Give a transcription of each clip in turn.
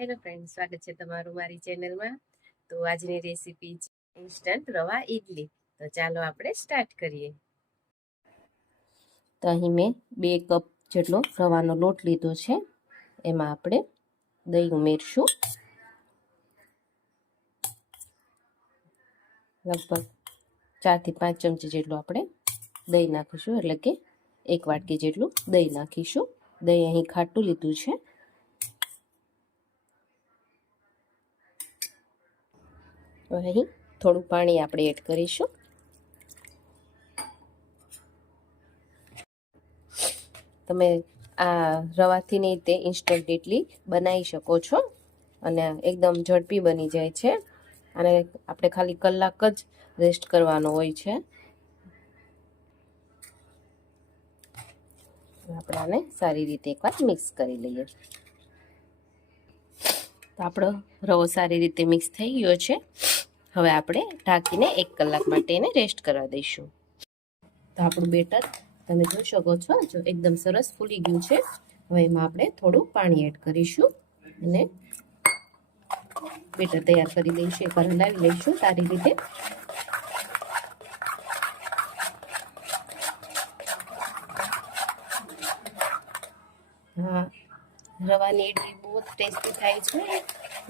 Hello friend સ્વાગત છે તમારું મારી ચેનલમાં તો આજની રેસીપી છે ઇન્સ્ટન્ટ રવા ઈડલી. તો ચાલો આપણે સ્ટાર્ટ કરીએ. તો અહીં મેં બે કપ જેટલો રવાનો લોટ લીધો છે. એમાં આપણે દહીં ઉમેરશું. લગભગ ચારથી પાંચ ચમચી જેટલું આપણે દહીં નાખીશું. એટલે કે એક વાટકી જેટલું દહીં નાખીશું. દહીં અહીં ખાટું લીધું છે. અહીં થોડું પાણી આપણે એડ કરીશું. તમે આ રવાથી નહીં તે ઇન્સ્ટન્ટ ઇડલી બનાવી શકો છો અને એકદમ ઝડપી બની જાય છે. અને આપણે ખાલી કલાક જ રેસ્ટ કરવાનો હોય છે. આપણે આને સારી રીતે એકવાર મિક્સ કરી લઈએ. તો આપણો રવો સારી રીતે મિક્સ થઈ ગયો છે. હવે આપણે ઢાંકીને એક કલાક માટે એને રેસ્ટ કરવા દઈશું. તો આપણું બેટર તમે જોઈ શકો છો, જો એકદમ સરસ ફૂલી ગયું છે. હવે એમાં આપણે થોડું પાણી એડ કરીશું અને બેટર તૈયાર કરી દઈશું એકવાર હલાવી લઈશું સારી રીતે. હા રવાની ઇડલી બહુ જ ટેસ્ટી થાય છે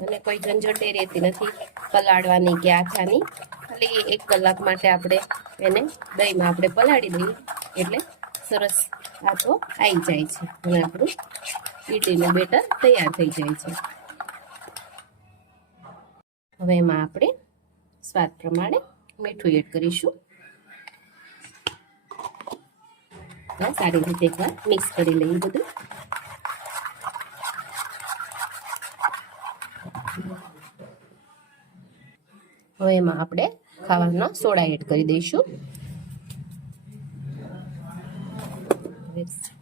અને કોઈ ઝંઝટે રહેતી નથી, પલાળવાની કે આથાની. ખાલી એક કલાક માટે આપણે એને દહીંમાં આપણે પલાળી દઈએ, એટલે સરસ આતો આવી જાય છે. અને આપણું ઇડલીનું બેટર તૈયાર થઈ જાય છે. હવે એમાં આપણે સ્વાદ પ્રમાણે મીઠું એડ કરીશું. સારી રીતે એકવાર મિક્સ કરી લઈએ બધું. હવે એમાં આપણે ખાવાનો સોડા એડ કરી દઈશું.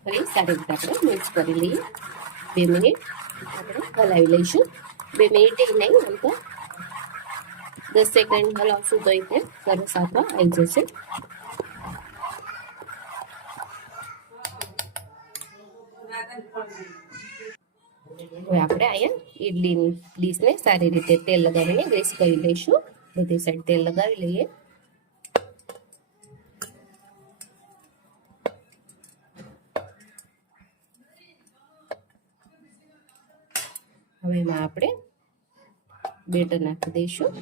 ફરી સારી રીતે આપણે મિક્સ કરી લઈએ. બે મિનિટ આપણે હલાવી લઈશું. બે મિનિટ નહીં આમ તો દસ સેકન્ડ હલાવશું તો એટલે સરસ આપવા આવી જશે. હવે આપણે અહીંયા ઈડલીની ડીશને સારી રીતે તેલ લગાવીને ગ્રેસ કરી લઈશું. બધી સાઈડ તેલ લગાવી લઈએ. હવે એમાં આપણે બેટર નાખી દઈશું.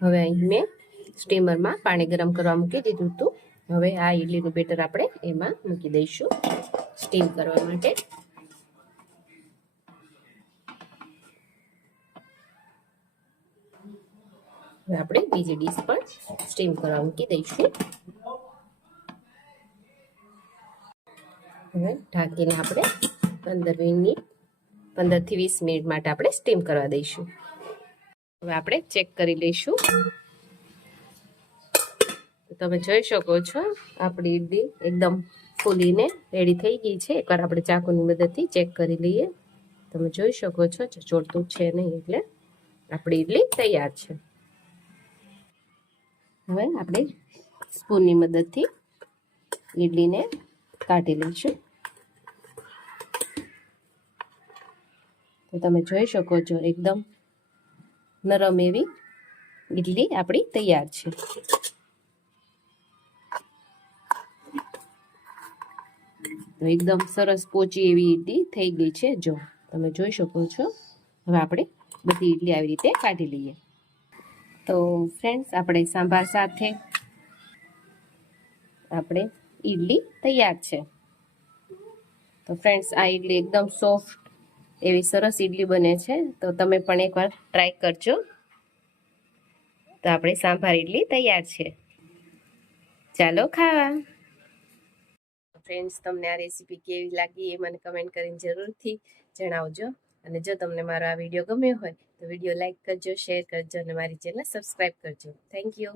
હવે અહીં મેં સ્ટીમરમાં પાણી ગરમ કરવા મૂકી દીધું હતું. હવે આ ઈડલીનું બેટર આપણે એમાં મૂકી દઈશું સ્ટીમ કરવા માટે. આપણે બીજી ડીશ પણ સ્ટીમ કરવા મૂકી દઈશું. હવે ઢાંકીને આપણે પંદર મિનિટ, પંદરથી વીસ મિનિટ માટે આપણે સ્ટીમ કરવા દઈશું. હવે આપણે ચેક કરી લઈશું. તમે જોઈ શકો છો, આપણી ઈડલી એકદમ ફૂલીને રેડી થઈ ગઈ છે. એકવાર આપણે ચાકુની મદદથી ચેક કરી લઈએ. તમે જોઈ શકો છો ચોટતું છે નહીં એટલે આપણી ઈડલી તૈયાર છે. હવે આપણે સ્પૂનની મદદથી ઈડલીને કાઢી લઈશું. તો તમે જોઈ શકો છો, એકદમ નરમ એવી ઈડલી આપણી તૈયાર છે. તો એકદમ સરસ પોચી એવી ઈડલી થઈ ગઈ છે. જો, તમે જોઈ શકો છો. હવે આપણે બધી ઈડલી આવી રીતે કાઢી લઈએ. તો ફ્રેન્ડ્સ આપણે સાંભાર સાથે આપણે ઈડલી તૈયાર છે. તો ફ્રેન્ડ્સ આ ઈડલી એકદમ સોફ્ટ એવી સરસ ઈડલી બને છે. તો તમે પણ એકવાર ટ્રાય કરજો. તો આપણે સાંભાર ઈડલી તૈયાર છે. ચાલો ખાવા. ફ્રેન્ડ્સ તમને આ રેસીપી કેવી લાગી એ મને કમેન્ટ કરીને જરૂરથી જણાવજો. અને જો તમને મારો આ વીડિયો ગમ્યો હોય તો વીડિયો લાઇક કરજો શેર કરજો અને મારી ચેનલ સબસ્ક્રાઈબ કરજો. Thank you